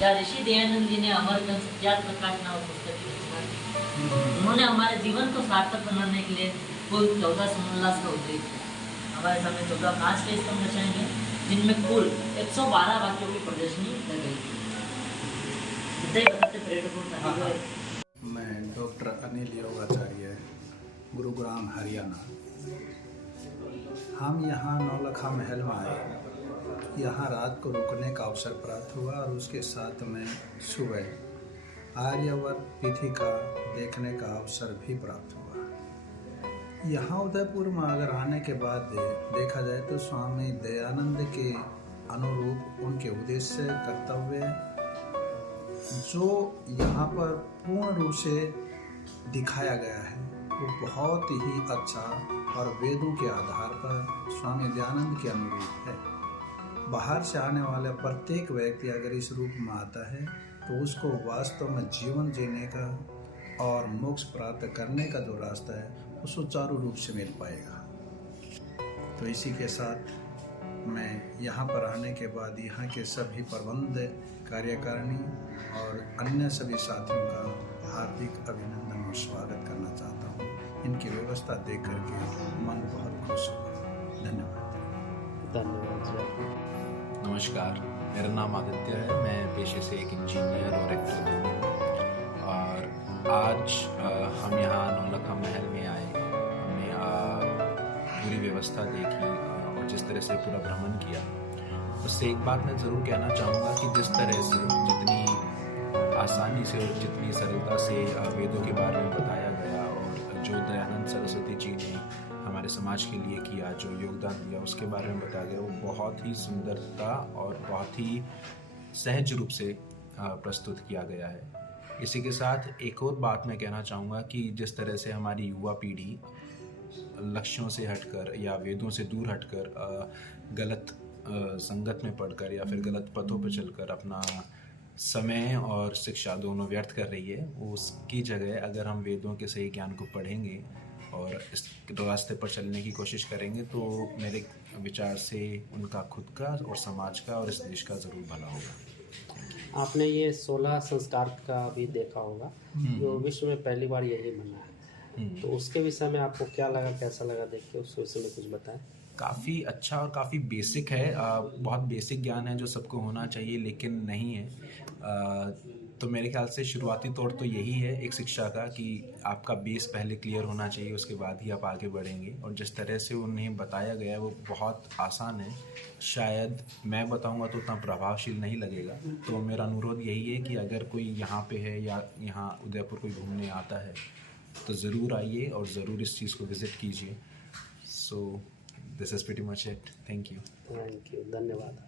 या ऋषि दयानंद जी ने अमरग्रंथ सत्यार्थ प्रकाश नामक पुस्तक की रचना की। उन्होंने हमारे जीवन को सार्थक बनाने के लिए कुल 14 समोल्लास का उल्लेख किया। हमारे सामने 14 कांच के स्तंभ दर्शाएंगे जिनमें कुल 112 वाक्यों की प्रदर्शनी लगाई गई। बताते पर्यटकों का। मैं डॉक्टर अनिल योगाचार्य, गुरुग्राम हरियाणा। हम यहाँ नौलखा महल में आए। यहाँ रात को रुकने का अवसर प्राप्त हुआ और उसके साथ में सुबह आर्यवर्त पीठिका देखने का अवसर भी प्राप्त हुआ। यहाँ उदयपुर में अगर आने के बाद देखा जाए तो स्वामी दयानंद के अनुरूप उनके उद्देश्य कर्तव्य जो यहाँ पर पूर्ण रूप से दिखाया गया है वो बहुत ही अच्छा और वेदों के आधार पर स्वामी दयानंद के अनुरूप है। बाहर से आने वाले प्रत्येक व्यक्ति अगर इस रूप में आता है तो उसको वास्तव में जीवन जीने का और मोक्ष प्राप्त करने का जो रास्ता है वो सुचारू रूप से मिल पाएगा। तो इसी के साथ मैं यहाँ पर आने के बाद यहाँ के सभी प्रबंध कार्यकारिणी और अन्य सभी साथियों का हार्दिक अभिनंदन और स्वागत करना चाहता हूँ। इनकी व्यवस्था देख करके मन बहुत खुश हुआ। धन्यवाद। नमस्कार, मेरा नाम आदित्य है। मैं पेशे से एक इंजीनियर और एक्टर हूँ और आज हम यहाँ नौलखा महल में आए। हमने पूरी व्यवस्था देखी और जिस तरह से पूरा भ्रमण किया उससे एक बात मैं ज़रूर कहना चाहूँगा कि जिस तरह से जितनी आसानी से और जितनी सरलता से वेदों के बारे में बताया गया और जो दयानंद सरस्वती जी ने हमारे समाज के लिए किया, जो योगदान दिया उसके बारे में बताया गया, वो बहुत ही सुंदरता और बहुत ही सहज रूप से प्रस्तुत किया गया है। इसी के साथ एक और बात मैं कहना चाहूँगा कि जिस तरह से हमारी युवा पीढ़ी लक्ष्यों से हटकर या वेदों से दूर हटकर गलत संगत में पढ़कर या फिर गलत पथों पर चलकर अपना समय और शिक्षा दोनों व्यर्थ कर रही है, उसकी जगह अगर हम वेदों के सही ज्ञान को पढ़ेंगे और इस रास्ते पर चलने की कोशिश करेंगे तो मेरे विचार से उनका खुद का और समाज का और इस देश का ज़रूर भला होगा। आपने ये 16 संस्कार का भी देखा होगा जो विश्व में पहली बार यही बना है, तो उसके विषय में आपको क्या लगा, कैसा लगा देख के, उस विषय में कुछ बताएं। काफ़ी अच्छा और काफ़ी बेसिक है। बहुत बेसिक ज्ञान है जो सबको होना चाहिए लेकिन नहीं है। तो मेरे ख्याल से शुरुआती तौर तो यही है एक शिक्षा का कि आपका बेस पहले क्लियर होना चाहिए, उसके बाद ही आप आगे बढ़ेंगे। और जिस तरह से उन्हें बताया गया है वो बहुत आसान है। शायद मैं बताऊंगा तो उतना प्रभावशील नहीं लगेगा। तो मेरा अनुरोध यही है कि अगर कोई यहाँ पे है या यहाँ उदयपुर कोई घूमने आता है तो ज़रूर आइए और ज़रूर इस चीज़ को विज़िट कीजिए। So this is pretty much it. Thank you. धन्यवाद।